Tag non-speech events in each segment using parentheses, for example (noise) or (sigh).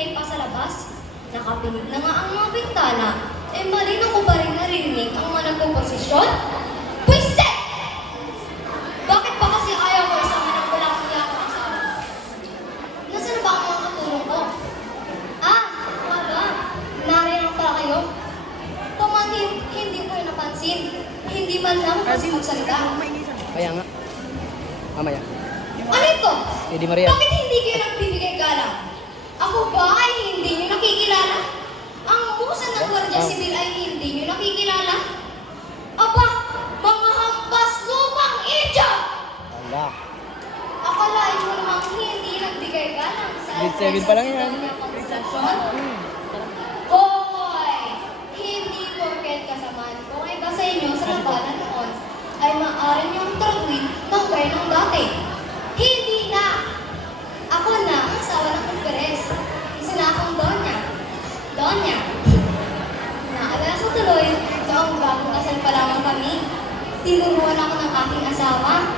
ingay pa sa labas. Nakapinig na nga ang mga bintana. Eh malinaw ko pa rin narinig ang mga nagpo-posisyon. Pwisit! Bakit ba kasi ayaw ko isama ng wala akong yakang asawa? Nasaan na ba ang mga katulong ko? Ah, nga ba? Nariyan pala kayo? Pamanin, hindi ko yung napansin. Hindi man lang kasi magsalita. Kaya nga. Mamaya. Ano ito? Eh, di Maria. Bakit hindi kayo nagbibigay galang? Ako ba ay hindi nyo nakikilala? Ang musa ng Guardia. Civil ay hindi nyo nakikilala? Aba, mga hampas lupang idyo! Ala. Akalain mo namang hindi nagbigay galang sa Grade seven pa lang yan. sa kanyang konsentrasyon? Hoy! Hindi porket kasamaan ko ay ba sa inyo sa labanan noon ay maaari niyong traduin ng kwenong dati. Hindi na! Ako na ang asawa ng Conferes. Isa na akong Donya. Donya. Naalala ko tuloy, noong bagong kasal pa lamang kami. Tinuruan ako ng aking asawa.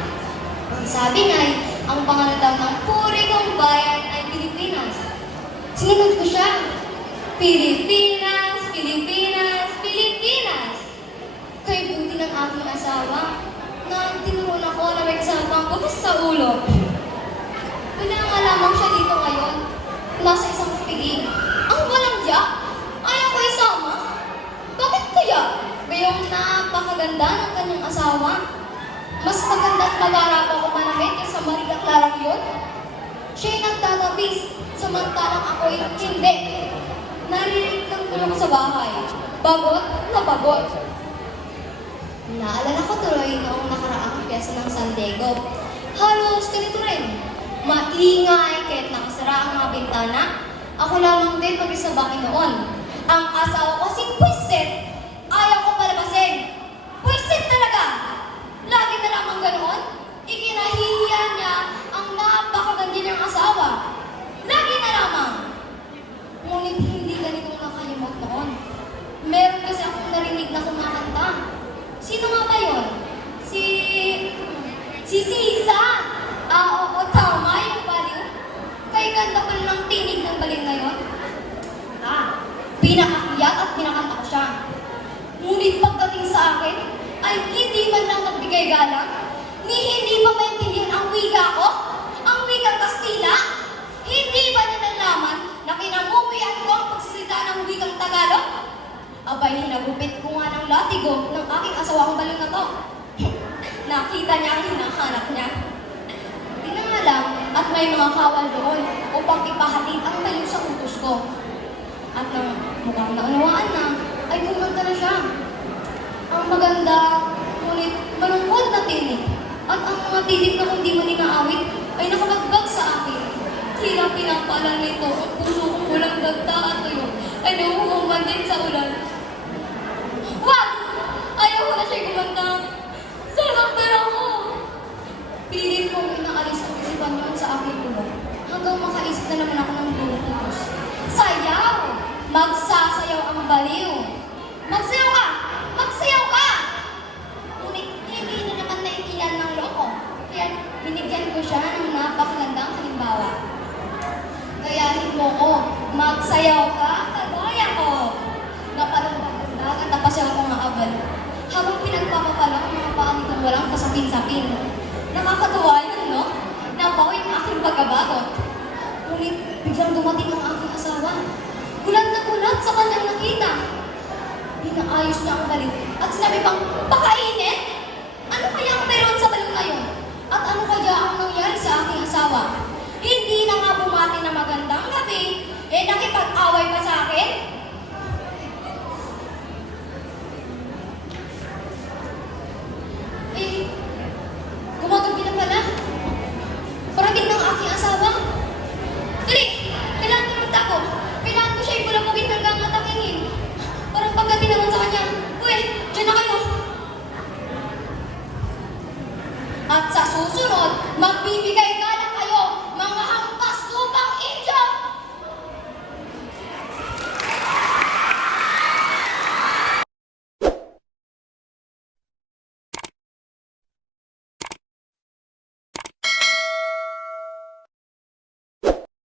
Ang sabi niya ang pangalan daw ng puri kong bayan ay Pilipinas. Sinunod ko siya. Pilipinas, Pilipinas, Pilipinas. Kay buti ng aking asawa na tinuruan ako na may kasama pang butas sa ulo. Wala nga lamang siya dito ngayon. Nasa isang piging. Ang walang diyak? Ayaw ko isama. Bakit kaya? Gayong napakaganda ng kanyang asawa. Mas maganda at magara pa ako manamit kaysa Maria Clara yun. Siya'y nagtatapis, samantalang ako'y hindi. Narinig ng tulong sa bahay. Bagot na bagot. Naalala ko tuloy noong nakaraang pyesa ng San Diego. Halos ganito rin. Maingay kahit nakasara ang mga bintana. Ako lamang din mag-isa noon. Ang asawa ko si Pwisit. Ayaw ko palabasin. Pwisit talaga! Lagi na lamang ganoon. Ikinahihiya niya ang napakaganda niyang asawa. Lagi na lamang. Ngunit hindi ganitong nakalimot noon. Meron kasi akong narinig na kumakanta. Sino nga ba yun? Si... Si Sisa! Ah, oo, tama yung baliw. Kay ganda pala ng tinig ng baliw na. Ah, pinakakiyat at pinakanta ko siya. Ngunit pagdating sa akin, ay hindi man lang nagbigay galang, ni hindi pa maintindihan ang wika ko, ang wikang Kastila. Hindi ba niya nalaman na kinamumuyan ko ang pagsisilita ng wikang Tagalog? Abay, hinagupit ko nga ng latigo ng aking asawang baliw na to. (laughs) Nakita niya ang hinahanap niya. Di na nga lang, at may mga kawal doon upang ipahatid ang baliw sa utos ko. At nang mukhang naunawaan na, ay kumanta na siya. Ang maganda, ngunit malungkot na tinig. At ang mga tinig na kundi mo ninaawit ay nakabagbag sa akin. Tila pinapalan nito ang puso kong walang dagta at tuyo ay nahuhuman din sa ulan. Wag! Ayaw ko na siya kumanta. Sasaktan ako! Pilit kong inaalis ang isipan noon sa aking ulo hanggang makaisip na naman ako ng bumubutos. Sayaw! Magsasayaw ang baliw! Pinaayos niya ang baliw at sinabi pang, pakainin? Ano kaya ang meron sa baliw na yun? At ano kaya ang nangyari sa aking asawa? Hindi na nga bumati na magandang gabi, eh nakipag-away pa sa akin? Eh, gumagabi na pala. Parating ng aking asawa. Dali! Kailangan ko ng tako. Kailangan ko siya ipulapugin hanggang matakingin. Parang pagdating naman sa kanya, Uy, dyan na kayo. At sa susunod, magbibigay ka na kayo, mga